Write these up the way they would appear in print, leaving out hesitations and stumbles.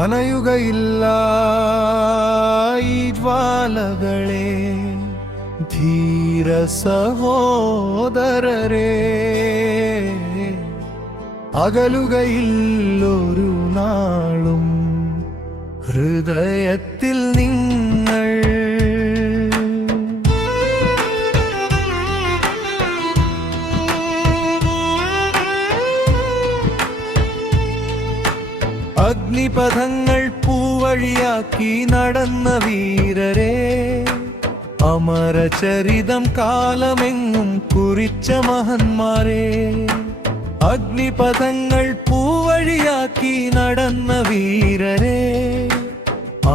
അണയുകയില്ല ഈ ജ്വാലകളെ ധീര സഹോദരരെ, അകലുകയില്ലൊരു നാളും ഹൃദയത്തിൽ നിങ്ങൾ. അഗ്നിപഥങ്ങൾ പൂവഴിയാക്കി നടന്ന വീരരെ, അമരചരിതം കാലമെങ്ങും കുറിച്ച മഹന്മാരെ. അഗ്നിപഥങ്ങൾ പൂവഴിയാക്കി നടന്ന വീരരെ,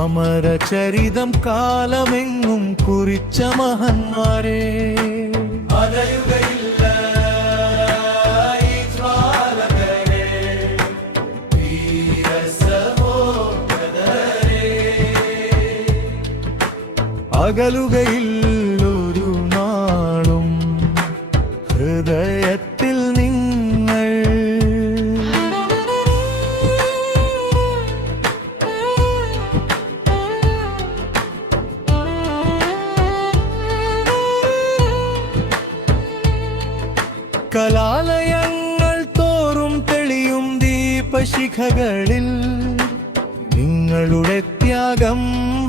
അമരചരിതം കാലമെങ്ങും കുറിച്ച മഹന്മാരെ. അലയുകയില്ല ഈ ജ്വാലകളെ ധീര സഹോദരരെ, അകലുകയില്ലൊരു നാളും ഹൃദയത്തിൽ നിങ്ങൾ. കലാലയങ്ങൾ തോറും തെളിയും ദീപശിഖകളിൽ നിങ്ങളുടെ ത്യാഗം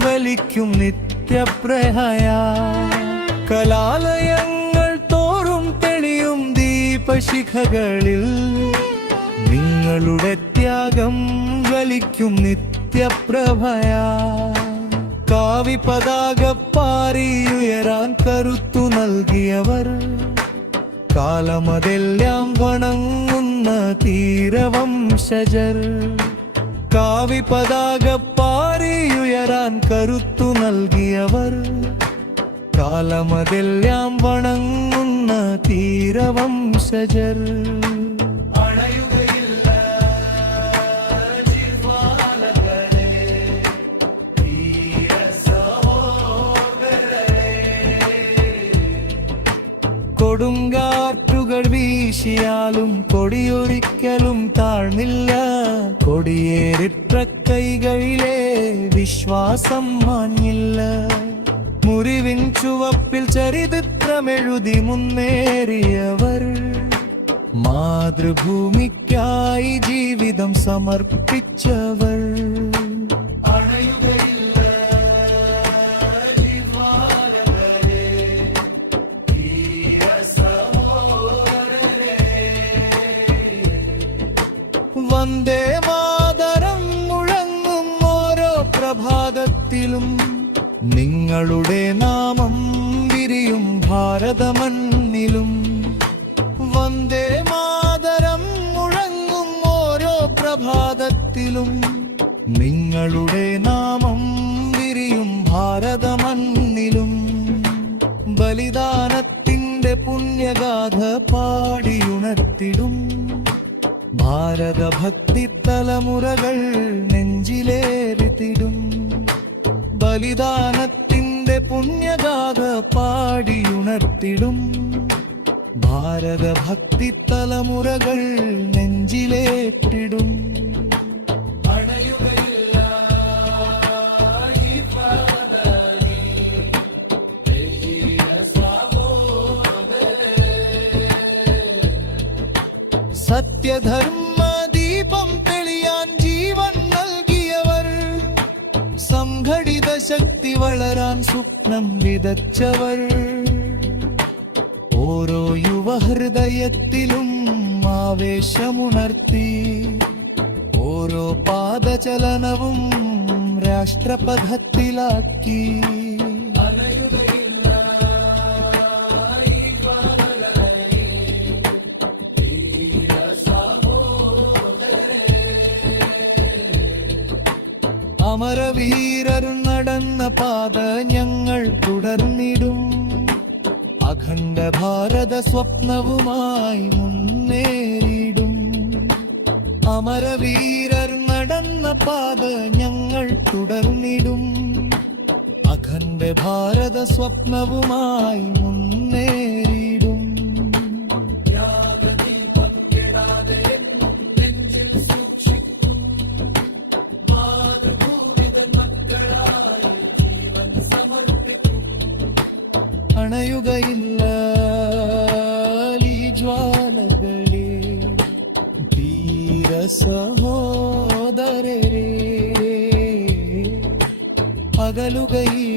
വലിക്കും നിത്യപ്രഹയാ. കലാലയങ്ങൾ തോറും തെളിയും ദീപശിഖകളിൽ നിങ്ങളുടെ ത്യാഗം വലിക്കും നിത്യപ്രഭയാ. കാവി പതാക പാറിയുയരാൻ കരുത്തു നൽകിയവർ, കാലമതെല്ലാം വണങ്ങുന്ന തീരവംശജർ. കാവി പതാക പാറിയുയരാൻ കരുത്തു നൽകിയവർ, കാലമതെല്ലാം വണങ്ങുന്ന തീരവംശജർ. കൊടുങ്കാറ്റുകൾ വീശിയാലും കൊടിയൊരിക്കലും താഴ്ന്നില്ല. കൊടിയേറിട്ട കൈകളിലെ വിശ്വാസം മാഞ്ഞില്ല. മുറിവിൻ ചുവപ്പിൽ ചരിത്രമെഴുതി മുന്നേറിയവർ, മാതൃഭൂമിക്കായി ജീവിതം സമർപ്പിച്ചവർ. വന്ദേ മാതരം മുഴങ്ങും ഓരോ പ്രഭാതത്തിലും നിങ്ങളുടെ നാമം വിരിയും ഭാരതമണ്ണിലും. വന്ദേ മാതരം മുഴങ്ങും ഓരോ പ്രഭാതത്തിലും നിങ്ങളുടെ നാമം വിരിയും ഭാരതമണ്ണിലും. ബലിദാനത്തിന്റെ പുണ്യഗാഥ പാടിയുണർത്തിടും ഭാരതഭക്തി തലമുറകൾ നെഞ്ചിലേറിത്തിടും. ബലിദാനത്തിന്റെ പുണ്യഗാഥ പാടിയുണർത്തിടും ഭാരതഭക്തി തലമുറകൾ നെഞ്ചിലേറ്റിടും. സത്യധർമ്മ ദീപം തെളിയാൻ ജീവൻ നൽകിയവർ, സംഘടിത ശക്തി വളരാൻ സ്വപ്നം വിതച്ചവർ. ഓരോ യുവഹൃദയത്തിലും ആവേശമുണർത്തി, ഓരോ പാദചലനവും രാഷ്ട്രപഥത്തിലാക്കി. അമരവീരർ നടന്ന പാത ഞങ്ങൾ തുടർന്നിടും, അഖണ്ഡ ഭാരത സ്വപ്നവുമായി മുന്നേറിടും. അമരവീരർ നടന്ന പാത ഞങ്ങൾ തുടർന്നിടും, അഖണ്ഡ ഭാരത സ്വപ്നവുമായി മുന്നേറിടും. ത്യാഗദീപം കെടാതെ എന്നും നെഞ്ചിൽ സൂക്ഷിക്കും പാതകളെ ധീര സഹോദരരെ അകലുകയില്ല